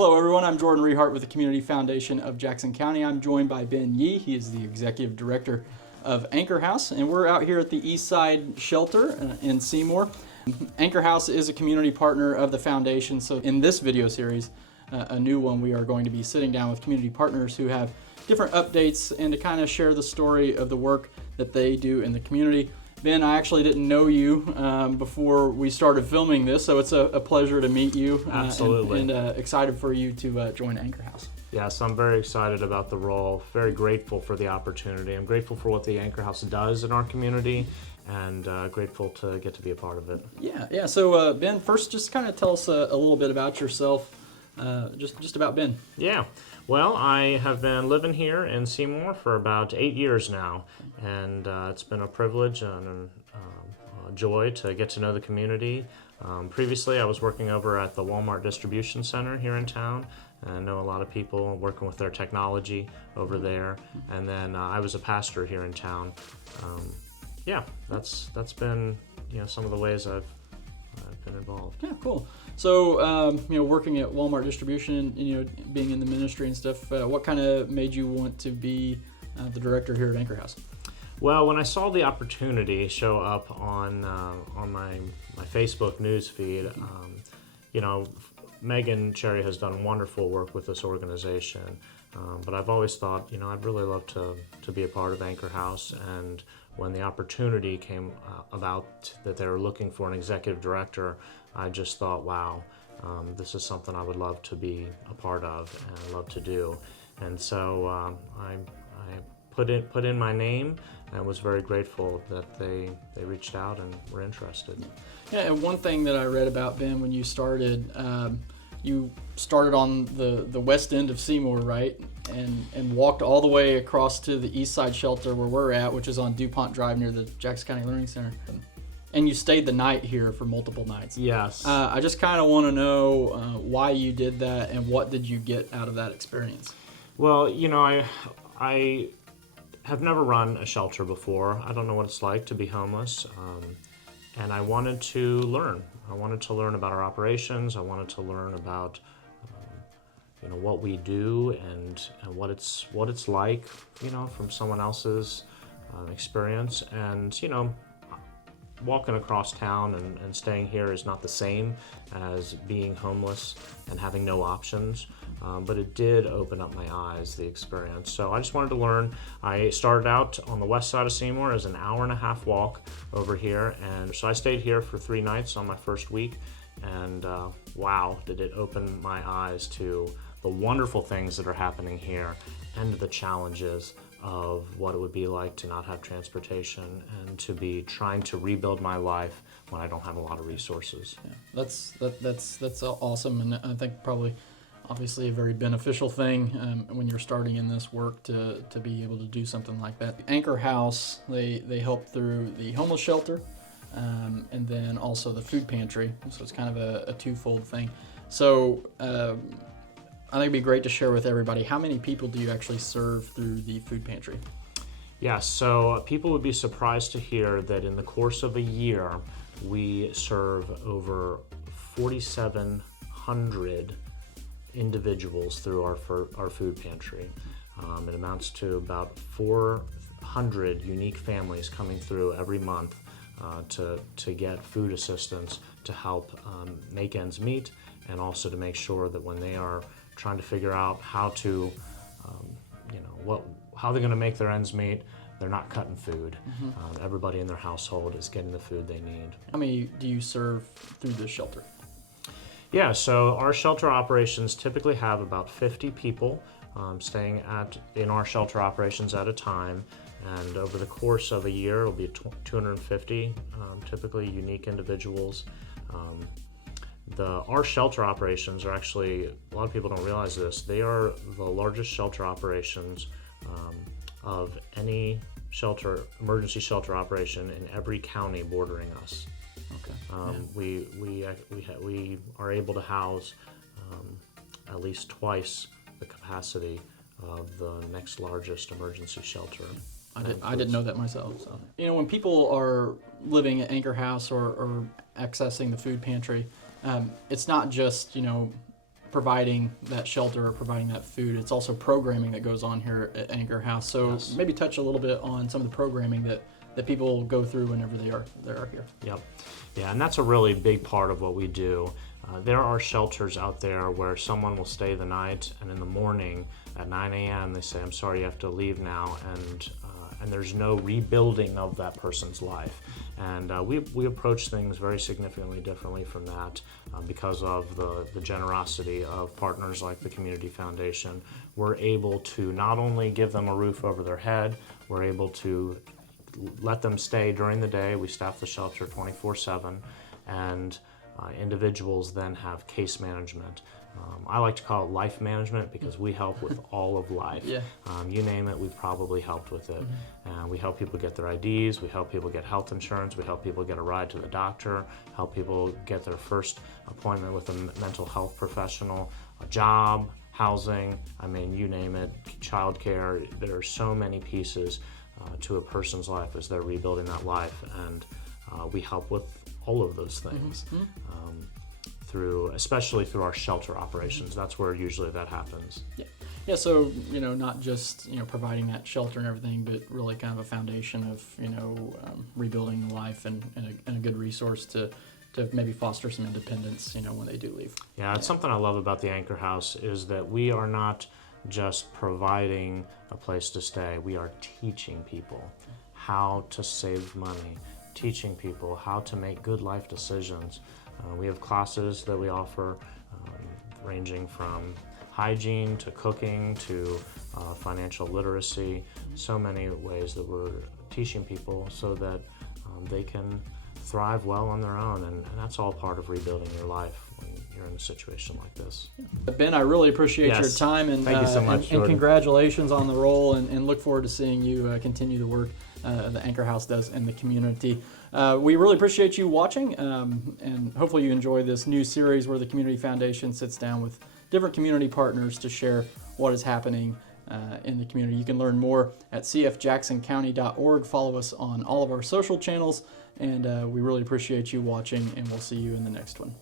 Hello everyone, I'm Jordan Richart with the Community Foundation of Jackson County. I'm joined by Ben Yee. He is the Executive Director of Anchor House, and we're out here at the East Side Shelter in Seymour. Anchor House is a community partner of the foundation, so in this video series, a new one, we are going to be sitting down with community partners who have different updates and to kind of share the story of the work that they do in the community. Ben, I actually didn't know you before we started filming this, so it's a pleasure to meet you. Absolutely. And excited for you to join Anchor House. Yes, I'm very excited about the role, very grateful for the opportunity. I'm grateful for what the Anchor House does in our community, and grateful to get to be a part of it. Yeah. So Ben, first just kind of tell us a little bit about yourself, just about Ben. Yeah, well, I have been living here in Seymour for about 8 years now, and it's been a privilege and a joy to get to know the community. Previously, I was working over at the Walmart Distribution Center here in town. I know a lot of people working with their technology over there, and then I was a pastor here in town. Yeah, that's been some of the ways I've been involved. Yeah, cool. So working at Walmart Distribution, being in the ministry and stuff, what kind of made you want to be the director here at Anchor House? Well, when I saw the opportunity show up on my Facebook news feed, Megan Cherry has done wonderful work with this organization, but I've always thought, I'd really love to be a part of Anchor House. And when the opportunity came about that they were looking for an executive director, I just thought, wow, this is something I would love to be a part of and love to do. And so I put in my name and was very grateful that they reached out and were interested. Yeah, and one thing that I read about, Ben, when you started on the west end of Seymour, right? And walked all the way across to the East Side Shelter where we're at, which is on DuPont Drive near the Jackson County Learning Center. And you stayed the night here for multiple nights. Yes. I just kind of want to know why you did that and what did you get out of that experience? Well, I have never run a shelter before. I don't know what it's like to be homeless, and I wanted to learn. I wanted to learn about our operations. I wanted to learn about what we do and what it's like, from someone else's experience. And walking across town and staying here is not the same as being homeless and having no options, but it did open up my eyes, the experience. So I just wanted to learn. I started out on the west side of Seymour as an hour-and-a-half walk over here, and so I stayed here for 3 nights on my first week, and wow, did it open my eyes to the wonderful things that are happening here and the challenges of what it would be like to not have transportation and to be trying to rebuild my life when I don't have a lot of resources. Yeah, that's awesome, and I think probably obviously a very beneficial thing when you're starting in this work to be able to do something like that. Anchor House, they help through the homeless shelter and then also the food pantry, so it's kind of a twofold thing. So I think it'd be great to share with everybody, how many people do you actually serve through the food pantry? Yeah, so people would be surprised to hear that in the course of a year, we serve over 4,700 individuals through our food pantry. It amounts to about 400 unique families coming through every month to get food assistance to help make ends meet, and also to make sure that when they are trying to figure out how to, how they're going to make their ends meet, they're not cutting food. Mm-hmm. Everybody in their household is getting the food they need. How many do you serve through this shelter? Yeah, so our shelter operations typically have about 50 people staying in our shelter operations at a time. And over the course of a year, it'll be 250 typically unique individuals. Our shelter operations are actually, a lot of people don't realize this, they are the largest shelter operations of any emergency shelter operation in every county bordering us. Okay. We are able to house at least twice the capacity of the next largest emergency shelter. I didn't know that myself. So. When people are living at Anchor House or accessing the food pantry, it's not just providing that shelter or providing that food. It's also programming that goes on here at Anchor House. So Yes. maybe touch a little bit on some of the programming that people go through whenever they are here. Yep. Yeah, and that's a really big part of what we do. There are shelters out there where someone will stay the night, and in the morning at 9 a.m. they say, "I'm sorry, you have to leave now," and there's no rebuilding of that person's life. And we approach things very significantly differently from that because of the generosity of partners like the Community Foundation. We're able to not only give them a roof over their head, we're able to let them stay during the day. We staff the shelter 24/7, and individuals then have case management. I like to call it life management because we help with all of life. Yeah. You name it, we've probably helped with it. We help people get their IDs, we help people get health insurance, we help people get a ride to the doctor, help people get their first appointment with a mental health professional, a job, housing, I mean, you name it, childcare. There are so many pieces to a person's life as they're rebuilding that life, and we help with all of those things. Especially through our shelter operations. That's where usually that happens. Yeah. So not just providing that shelter and everything, but really kind of a foundation of rebuilding life and a good resource to maybe foster some independence when they do leave. Yeah, it's something I love about the Anchor House is that we are not just providing a place to stay. We are teaching people how to save money, teaching people how to make good life decisions. We have classes that we offer ranging from hygiene to cooking to financial literacy, so many ways that we're teaching people so that they can thrive well on their own, and that's all part of rebuilding your life when you're in a situation like this. Ben, I really appreciate your time, and thank you so much, and Jordan. Congratulations on the role, and look forward to seeing you continue the work the Anchor House does in the community. We really appreciate you watching, and hopefully you enjoy this new series where the Community Foundation sits down with different community partners to share what is happening in the community. You can learn more at cfjacksoncounty.org. Follow us on all of our social channels, and we really appreciate you watching, and we'll see you in the next one.